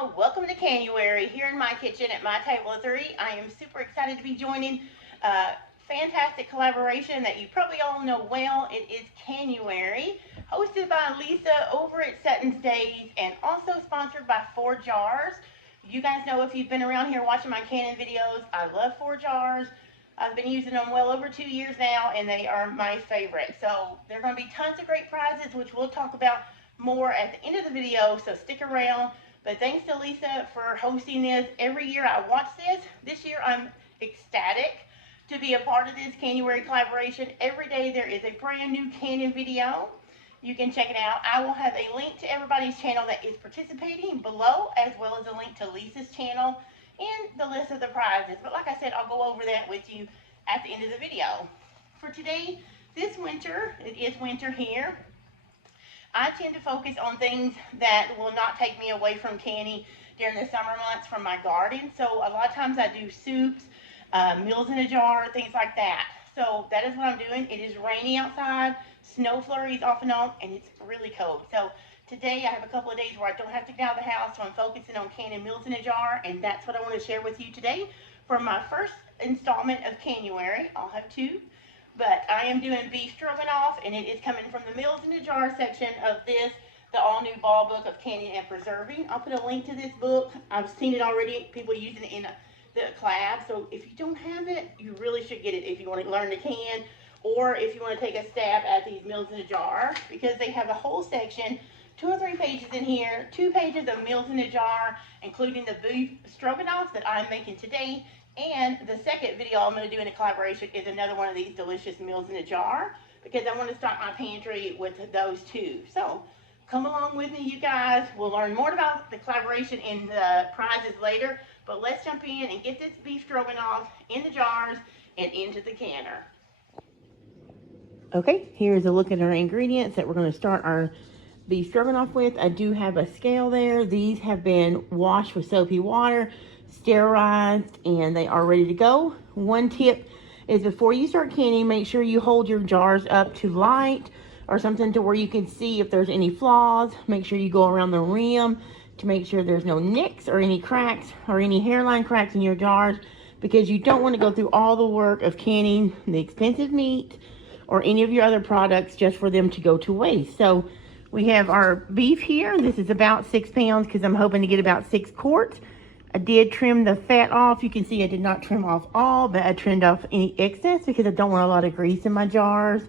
y'all, welcome to Canuary here in my kitchen at my table of three. I am super excited to be joining a fantastic collaboration that you probably all know well. It is Canuary, hosted by Lisa over at SuttonsDaze and also sponsored by 4 Jars. You guys know, if you've been around here watching my canning videos, I love 4 Jars. I've been using them well over 2 years now, and they are my favorite. So there are going to be tons of great prizes, which we'll talk about more at the end of the video, so stick around. But thanks to Lisa for hosting this. Every year I watch this. This year I'm ecstatic to be a part of this Canuary collaboration. Every day there is a brand new canning video. You can check it out. I will have a link to everybody's channel that is participating below, as well as a link to Lisa's channel and the list of the prizes. But like I said, I'll go over that with you at the end of the video. For today, this winter, it is winter here, I tend to focus on things that will not take me away from canning during the summer months from my garden. So a lot of times I do soups, meals in a jar, things like that. So that is what I'm doing. It is rainy outside, snow flurries off and on, and it's really cold. So today I have a couple of days where I don't have to get out of the house, so I'm focusing on canning meals in a jar, and that's what I want to share with you today for my first installment of Canuary. I'll have 2. But I am doing beef stroganoff, and it is coming from the Meals in a Jar section of this, the all-new ball book of canning and preserving. I'll put a link to this book. I've seen it already, people using it in the collab. So if you don't have it, you really should get it if you want to learn to can, or if you want to take a stab at these Meals in a Jar, because they have a whole section, 2 or 3 pages in here, 2 pages of Meals in a Jar, including the beef stroganoff that I'm making today. And the second video I'm going to do in a collaboration is another one of these delicious meals in a jar, because I want to stock my pantry with those 2. So come along with me, you guys. We'll learn more about the collaboration and the prizes later. But let's jump in and get this beef stroganoff in the jars and into the canner. Okay, here's a look at our ingredients that we're going to start our beef stroganoff with. I do have a scale there. These have been washed with soapy water, sterilized, and they are ready to go. One tip is, before you start canning, make sure you hold your jars up to light or something to where you can see if there's any flaws. Make sure you go around the rim to make sure there's no nicks or any cracks or any hairline cracks in your jars, because you don't want to go through all the work of canning the expensive meat or any of your other products just for them to go to waste. So we have our beef here. This is about 6 pounds because I'm hoping to get about 6 quarts. I did trim the fat off. You can see I did not trim off all, but I trimmed off any excess because I don't want a lot of grease in my jars.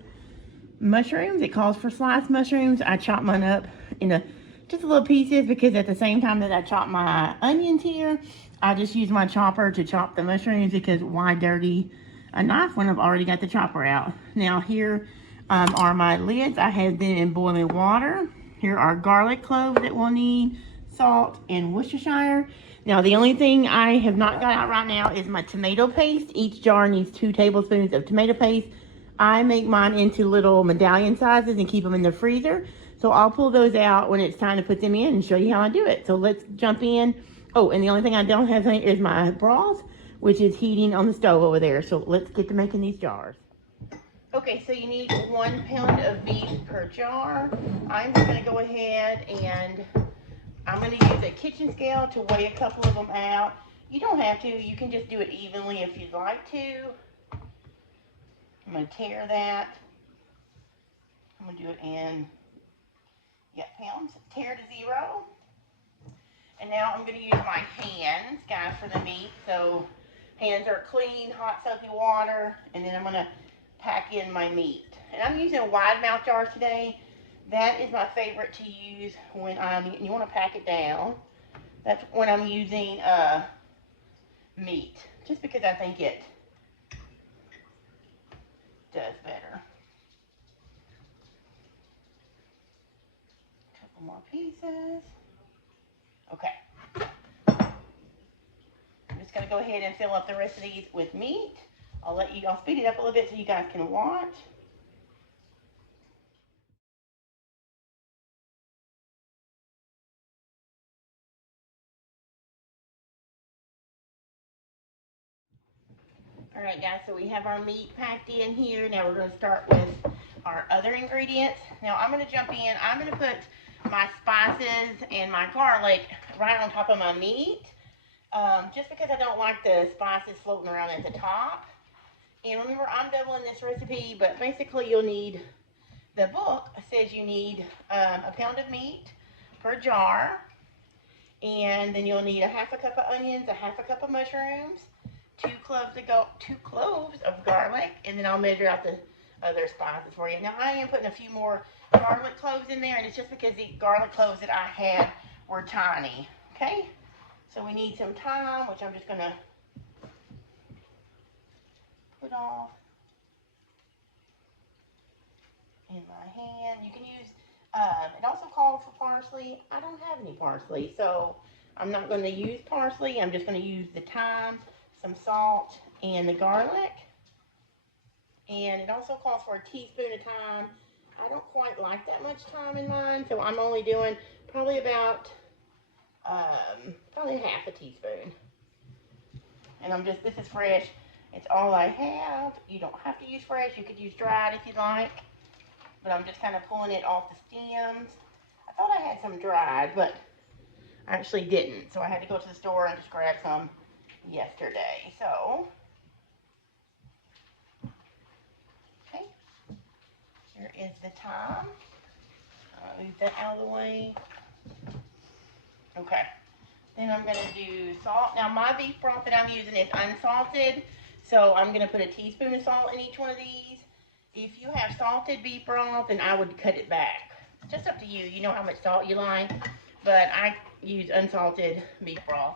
Mushrooms, it calls for sliced mushrooms. I chop mine up in just little pieces, because at the same time that I chop my onions here, I just use my chopper to chop the mushrooms, because why dirty a knife when I've already got the chopper out? Now here are my lids. I have them in boiling water. Here are garlic cloves that we'll need, salt, and Worcestershire. Now, the only thing I have not got out right now is my tomato paste. Each jar needs 2 tablespoons of tomato paste. I make mine into little medallion sizes and keep them in the freezer. So I'll pull those out when it's time to put them in and show you how I do it. So let's jump in. Oh, and the only thing I don't have is my broth, which is heating on the stove over there. So let's get to making these jars. Okay, so you need 1 pound of beef per jar. I'm just going to go ahead and I'm going to use a kitchen scale to weigh a couple of them out. You don't have to. You can just do it evenly if you'd like to. I'm going to tare that. I'm going to do it in pounds. Tare to 0. And now I'm going to use my hands, guys, for the meat. So hands are clean, hot soapy water. And then I'm going to pack in my meat. And I'm using wide mouth jars today. That is my favorite to use when you want to pack it down. That's when I'm using meat, just because I think it does better. A couple more pieces. Okay. I'm just going to go ahead and fill up the rest of these with meat. I'll speed it up a little bit so you guys can watch. All right, guys, so we have our meat packed in here. Now we're going to start with our other ingredients. Now I'm going to jump in. I'm going to put my spices and my garlic right on top of my meat, just because I don't like the spices floating around at the top. And remember, I'm doubling this recipe, but basically you'll need, the book says you need a pound of meat per jar, and then you'll need a half a cup of onions, a half a cup of mushrooms, 2 cloves of garlic, and then I'll measure out the other spices for you. Now I am putting a few more garlic cloves in there, and it's just because the garlic cloves that I had were tiny. Okay, so we need some thyme, which I'm just gonna put off in my hand. You can use, it also calls for parsley. I don't have any parsley, so I'm not going to use parsley. I'm just going to use the thyme, some salt, and the garlic. And it also calls for a teaspoon of thyme. I don't quite like that much thyme in mine, so I'm only doing probably about, probably half a teaspoon. And I'm just, this is fresh. It's all I have. You don't have to use fresh. You could use dried if you'd like. But I'm just kind of pulling it off the stems. I thought I had some dried, but I actually didn't. So I had to go to the store and just grab some yesterday. So, okay. Here is the thyme. I'll move that out of the way. Okay. Then I'm going to do salt. Now my beef broth that I'm using is unsalted. So I'm going to put a teaspoon of salt in each one of these. If you have salted beef broth, then I would cut it back. It's just up to you. You know how much salt you like. But I use unsalted beef broth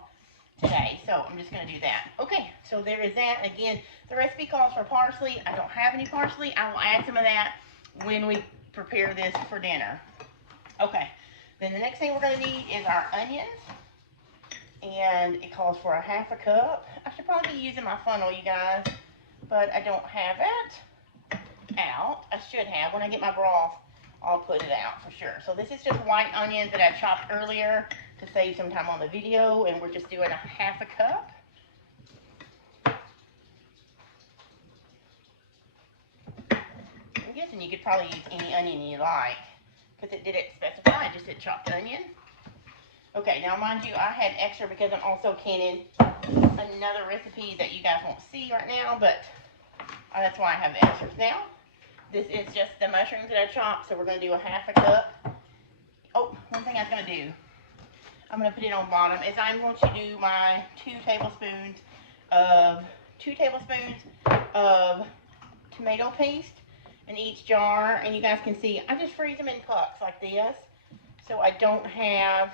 today. So I'm just going to do that. Okay, so there is that. Again, the recipe calls for parsley. I don't have any parsley. I will add some of that when we prepare this for dinner. Okay, then the next thing we're going to need is our onions. And it calls for a half a cup. I should probably be using my funnel, you guys, but I don't have it out. I should have. When I get my broth, I'll put it out for sure. So this is just white onions that I chopped earlier to save some time on the video, and we're just doing a half a cup. I'm guessing you could probably use any onion you like, because it didn't specify. I just did chopped onion. Okay, now mind you, I had extra because I'm also canning another recipe that you guys won't see right now, but that's why I have the extras now. This is just the mushrooms that I chopped, so we're going to do a half a cup. Oh, one thing I was going to do, I'm going to put it on bottom, is I'm going to do my 2 tablespoons of tomato paste in each jar, and you guys can see, I just freeze them in pucks like this, so I don't have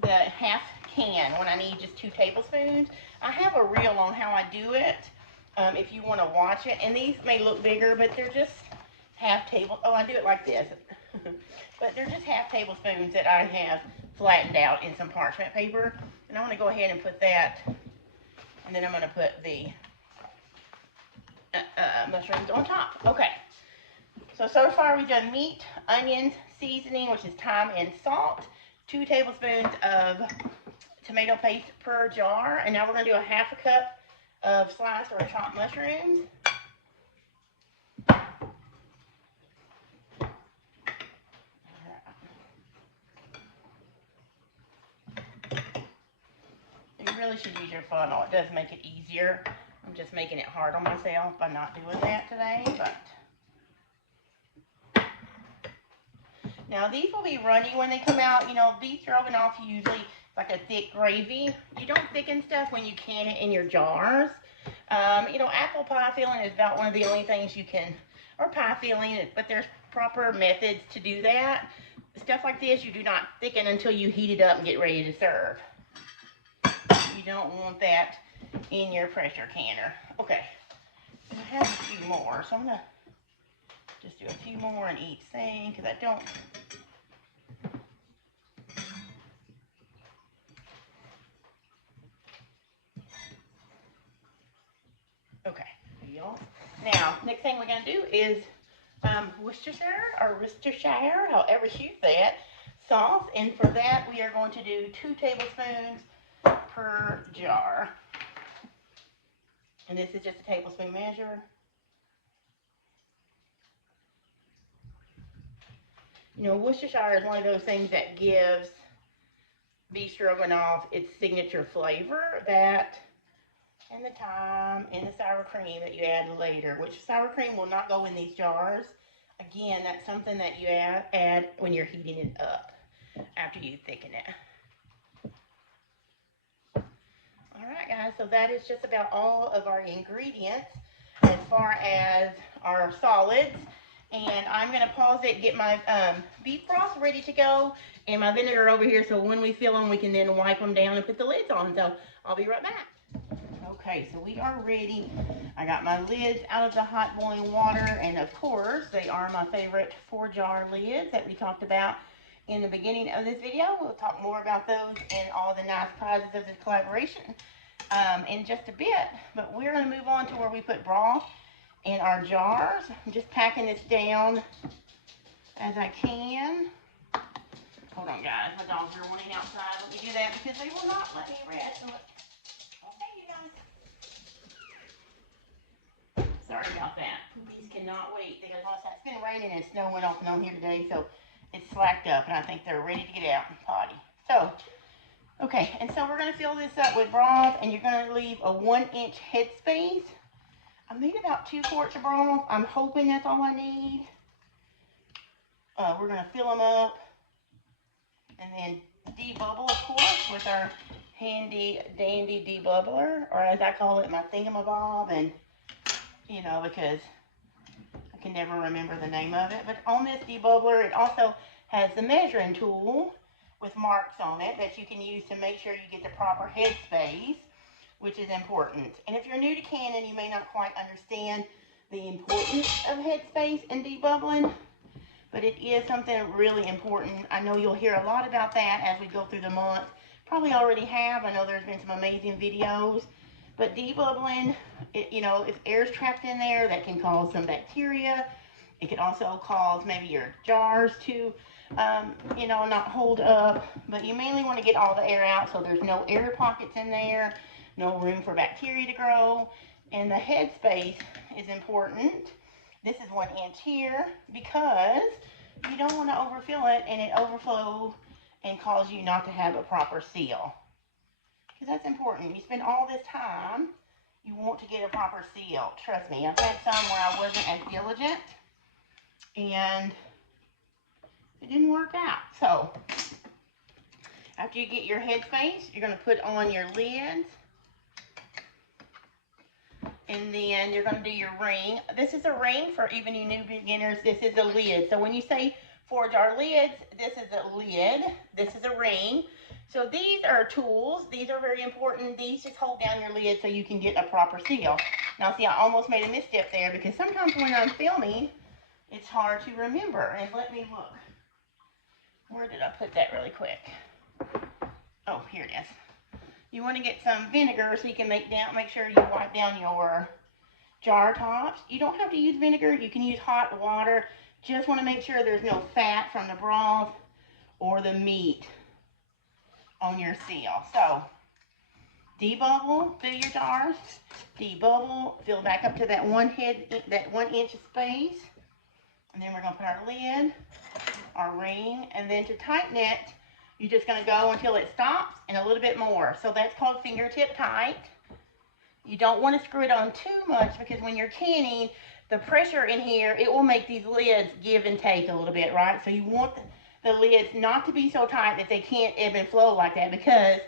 the half can when I need just 2 tablespoons. I have a reel on how I do it if you want to watch it. And these may look bigger, but they're just half oh, I do it like this. But they're just half tablespoons that I have flattened out in some parchment paper. And I want to go ahead and put that, and then I'm going to put the mushrooms on top. Okay. So far we've done meat, onions, seasoning, which is thyme and salt. 2 tablespoons of tomato paste per jar. And now we're going to do a half a cup of sliced or chopped mushrooms. You really should use your funnel. It does make it easier. I'm just making it hard on myself by not doing that today, but now these will be runny when they come out. You know, beef stroganoff usually like a thick gravy. You don't thicken stuff when you can it in your jars. You know, apple pie filling is about one of the only things you can, or pie filling, but there's proper methods to do that. Stuff like this, you do not thicken until you heat it up and get ready to serve. You don't want that in your pressure canner. Okay, I have a few more, so I'm gonna just do a few more in each thing because I don't. Okay, now next thing we're gonna do is Worcestershire, however you say that, sauce, and for that we are going to do 2 tablespoons per jar. And this is just a tablespoon measure. You know, Worcestershire is one of those things that gives beef stroganoff its signature flavor, that and the thyme and the sour cream that you add later, which sour cream will not go in these jars. Again, that's something that you add when you're heating it up after you thicken it. Alright guys, so that is just about all of our ingredients as far as our solids. And I'm going to pause it, get my beef broth ready to go, and my vinegar over here, so when we fill them, we can then wipe them down and put the lids on. So I'll be right back. Okay, so we are ready. I got my lids out of the hot boiling water, and of course, they are my favorite 4-jar lids that we talked about in the beginning of this video. We'll talk more about those and all the nice prizes of this collaboration in just a bit. But we're going to move on to where we put broth in our jars. I'm just packing this down as I can. Hold on, guys. My dogs are running outside. Let me do that because they will not let me rest. Okay, you guys. Sorry about that. These cannot wait. They got lost. It's been raining and snowing off and on here today, so it's slacked up, and I think they're ready to get out and potty. So, okay, and so we're going to fill this up with broth, and you're going to leave a 1-inch headspace. I made about 2 quarts of broth. I'm hoping that's all I need. We're going to fill them up and then debubble, of course, with our handy dandy debubbler, or as I call it, my thingamabob, and you know, because I can never remember the name of it. But on this debubbler, it also has the measuring tool with marks on it that you can use to make sure you get the proper headspace, which is important. And if you're new to canning, you may not quite understand the importance of headspace and debubbling, but it is something really important. I know you'll hear a lot about that as we go through the month. Probably already have. I know there's been some amazing videos. But debubbling, you know, if air's trapped in there, that can cause some bacteria. It can also cause maybe your jars to, you know, not hold up. But you mainly want to get all the air out so there's no air pockets in there, no room for bacteria to grow. And the headspace is important. This is 1 inch here because you don't want to overfill it and it overflow and cause you not to have a proper seal. Because that's important. You spend all this time, you want to get a proper seal. Trust me, I've had some where I wasn't as diligent and it didn't work out. So, after you get your headspace, you're going to put on your lids. And then you're going to do your ring. This is a ring for even you new beginners. This is a lid. So when you say 4-jar lids, this is a lid. This is a ring. So these are tools. These are very important. These just hold down your lid so you can get a proper seal. Now see, I almost made a misstep there because sometimes when I'm filming, it's hard to remember. And let me look. Where did I put that really quick? Oh, here it is. You want to get some vinegar so you can make sure you wipe down your jar tops. You don't have to use vinegar. You can use hot water. Just want to make sure there's no fat from the broth or the meat on your seal. So, debubble, fill your jars. Debubble, fill back up to that 1 inch space. And then we're going to put our lid, our ring, and then to tighten it, you're just going to go until it stops and a little bit more. So that's called fingertip tight. You don't want to screw it on too much because when you're canning, the pressure in here, it will make these lids give and take a little bit, right? So you want the lids not to be so tight that they can't ebb and flow like that because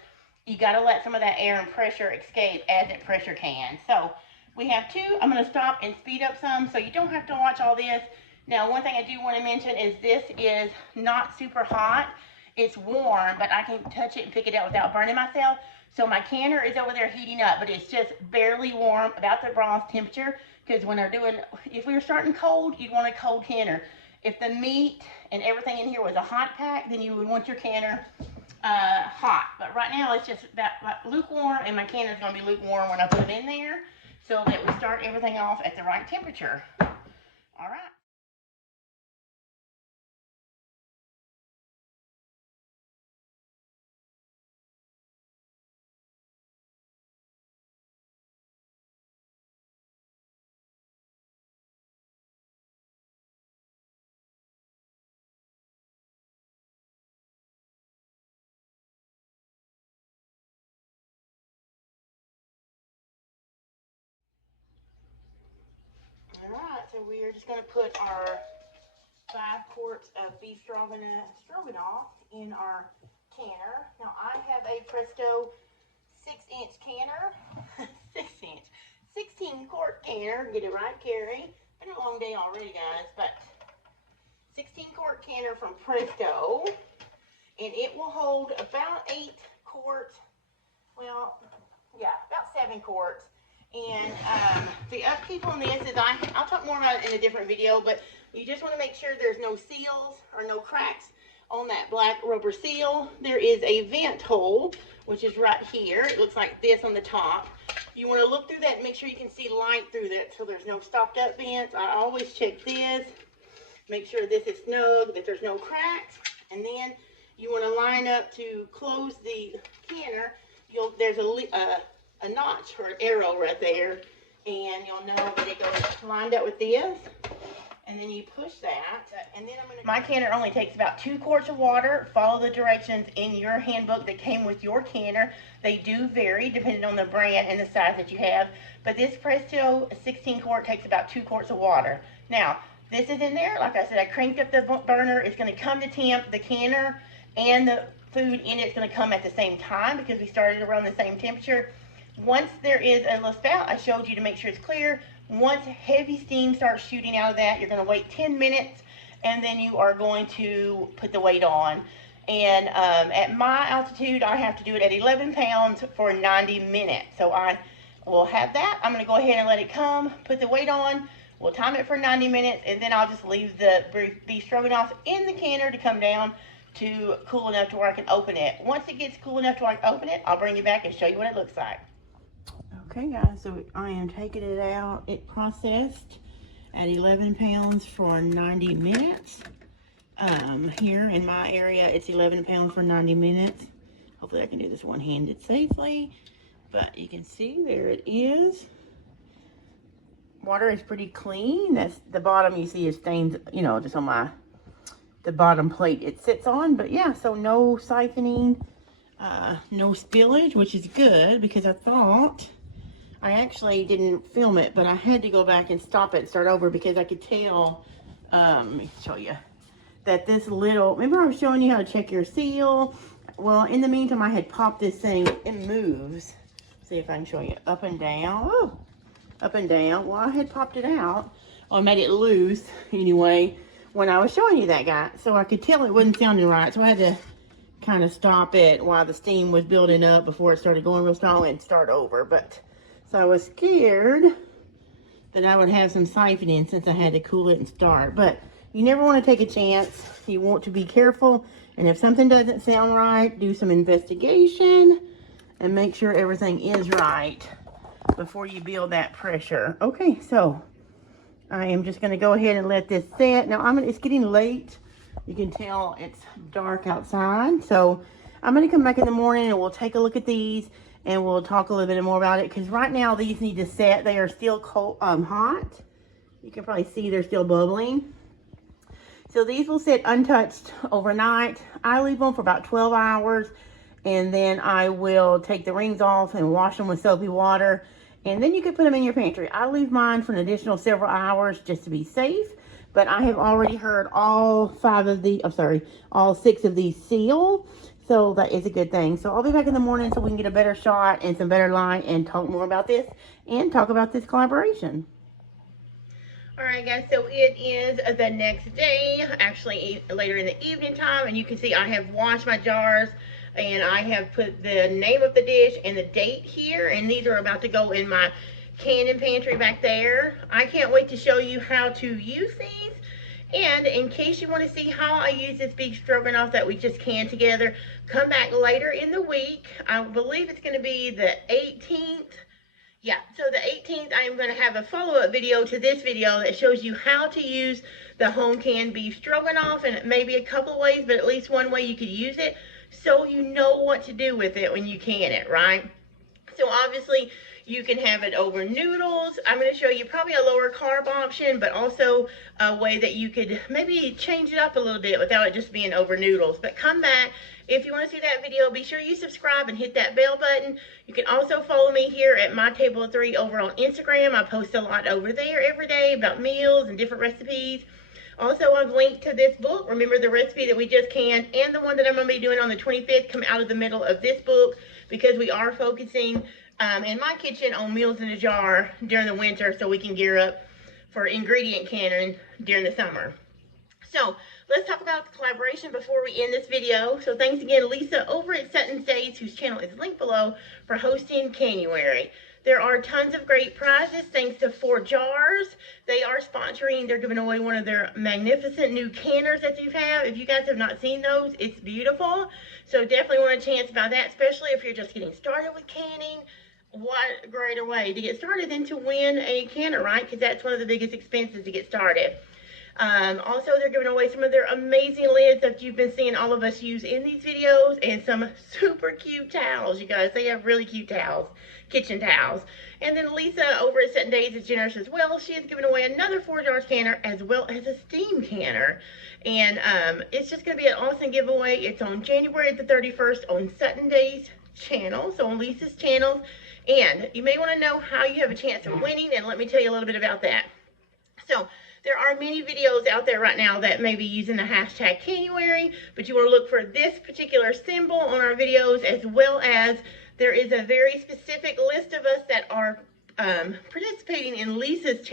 you got to let some of that air and pressure escape as that pressure can. So we have 2. I'm going to stop and speed up some so you don't have to watch all this. Now, one thing I do want to mention is this is not super hot. It's warm, but I can touch it and pick it up without burning myself. So my canner is over there heating up, but it's just barely warm, about the broth temperature. Because when they're doing, if we were starting cold, you'd want a cold canner. If the meat and everything in here was a hot pack, then you would want your canner hot. But right now it's just about lukewarm, and my canner is going to be lukewarm when I put it in there, so that we start everything off at the right temperature. All right. Alright, so we are just going to put our 5 quarts of beef stroganoff in our canner. Now I have a Presto 6-inch canner, 16 quart canner. Get it right, Carrie. Been a long day already, guys, but 16 quart canner from Presto, and it will hold about 8 quarts. Well, yeah, about 7 quarts. And the upkeep on this is I'll talk more about it in a different video, but you just want to make sure there's no seals or no cracks on that black rubber seal. There is a vent hole, which is right here. It looks like this on the top. You want to look through that and make sure you can see light through that so there's no stopped up vents. I always check this, make sure this is snug, that there's no cracks, and then you want to line up to close the canner. There's a notch or an arrow right there, and you'll know that it goes lined up with this. And then you push that, and then my canner only takes about 2 quarts of water. Follow the directions in your handbook that came with your canner. They do vary depending on the brand and the size that you have, but this Presto 16 quart takes about 2 quarts of water. Now, this is in there. Like I said, I cranked up the burner. It's going to come to temp. The canner and the food in it's going to come at the same time because we started around the same temperature. Once there is a little spout, I showed you to make sure it's clear. Once heavy steam starts shooting out of that, you're going to wait 10 minutes, and then you are going to put the weight on. And at my altitude, I have to do it at 11 pounds for 90 minutes. So I will have that. I'm going to go ahead and let it come, put the weight on. We'll time it for 90 minutes, and then I'll just leave the beef stroganoff in the canner to come down to cool enough to where I can open it. Once it gets cool enough to where I can open it, I'll bring you back and show you what it looks like. Okay, guys, so I am taking it out. It processed at 11 pounds for 90 minutes. Here in my area, it's 11 pounds for 90 minutes. Hopefully I can do this one-handed safely. But you can see there it is. Water is pretty clean. That's the bottom you see is stains, you know, just on the bottom plate it sits on. But yeah, so no siphoning, no spillage, which is good because I thought I actually didn't film it, but I had to go back and stop it and start over because I could tell, let me show you, that this little, remember I was showing you how to check your seal? Well, in the meantime, I had popped this thing. It moves. See if I can show you up and down. Oh, up and down. Well, I had popped it out, or made it loose anyway, when I was showing you that guy. So I could tell it wasn't sounding right. So I had to kind of stop it while the steam was building up before it started going real strong and start over. But so I was scared that I would have some siphoning since I had to cool it and start. But you never want to take a chance. You want to be careful. And if something doesn't sound right, do some investigation and make sure everything is right before you build that pressure. Okay, so I am just going to go ahead and let this set. Now, it's getting late. You can tell it's dark outside. So I'm going to come back in the morning and we'll take a look at these. And we'll talk a little bit more about it because right now these need to set. They are still cold, hot. You can probably see they're still bubbling. So these will sit untouched overnight. I leave them for about 12 hours, and then I will take the rings off and wash them with soapy water, and then you can put them in your pantry. I leave mine for an additional several hours just to be safe, but I have already heard all 6 of these seal. So that is a good thing. So I'll be back in the morning so we can get a better shot and some better light and talk more about this and talk about this collaboration. All right, guys, so it is the next day, actually later in the evening time, and you can see I have washed my jars and I have put the name of the dish and the date here, and these are about to go in my canning pantry back there. I can't wait to show you how to use these. And in case you want to see how I use this beef stroganoff that we just canned together, come back later in the week. I believe it's going to be the 18th. Yeah, so the 18th, I am going to have a follow-up video to this video that shows you how to use the home canned beef stroganoff, and maybe a couple of ways, but at least one way you could use it so you know what to do with it when you can it, right? So obviously you can have it over noodles. I'm going to show you probably a lower carb option, but also a way that you could maybe change it up a little bit without it just being over noodles. But come back. If you want to see that video, be sure you subscribe and hit that bell button. You can also follow me here at My Table of Three over on Instagram. I post a lot over there every day about meals and different recipes. Also, I've linked to this book. Remember, the recipe that we just canned and the one that I'm going to be doing on the 25th come out of the middle of this book, because we are focusing in my kitchen on meals in a jar during the winter so we can gear up for ingredient canning during the summer. So let's talk about the collaboration before we end this video. So thanks again, Lisa over at SuttonsDaze, whose channel is linked below, for hosting Canuary. There are tons of great prizes thanks to 4 Jars. They are sponsoring, they're giving away one of their magnificent new canners that you have. If you guys have not seen those, it's beautiful. So definitely want a chance about that, especially if you're just getting started with canning. What greater way to get started than to win a canner, right? Because that's one of the biggest expenses to get started. Also, they're giving away some of their amazing lids that you've been seeing all of us use in these videos, and some super cute towels, you guys. They have really cute towels, kitchen towels. And then Lisa over at SuttonsDaze is generous as well. She is giving away another 4 Jars canner as well as a steam canner. And it's just going to be an awesome giveaway. It's on January the 31st on SuttonsDaze channel, so on Lisa's channel. And you may want to know how you have a chance of winning, and let me tell you a little bit about that. So there are many videos out there right now that may be using the hashtag Canuary, but you want to look for this particular symbol on our videos, as well as there is a very specific list of us that are participating in Lisa's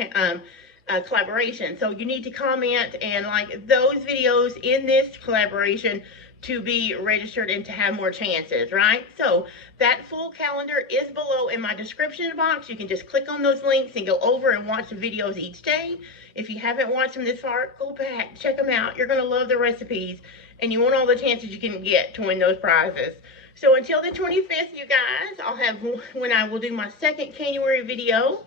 collaboration. So you need to comment and like those videos in this collaboration to be registered and to have more chances, right? So that full calendar is below in my description box. You can just click on those links and go over and watch the videos each day. If you haven't watched them this far, go back, check them out. You're gonna love the recipes, and you want all the chances you can get to win those prizes. So until the 25th, you guys, I'll have when I will do my second Canuary video.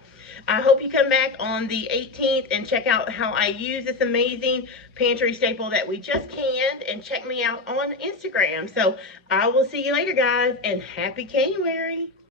I hope you come back on the 18th and check out how I use this amazing pantry staple that we just canned, and check me out on Instagram. So I will see you later, guys, and happy Canuary.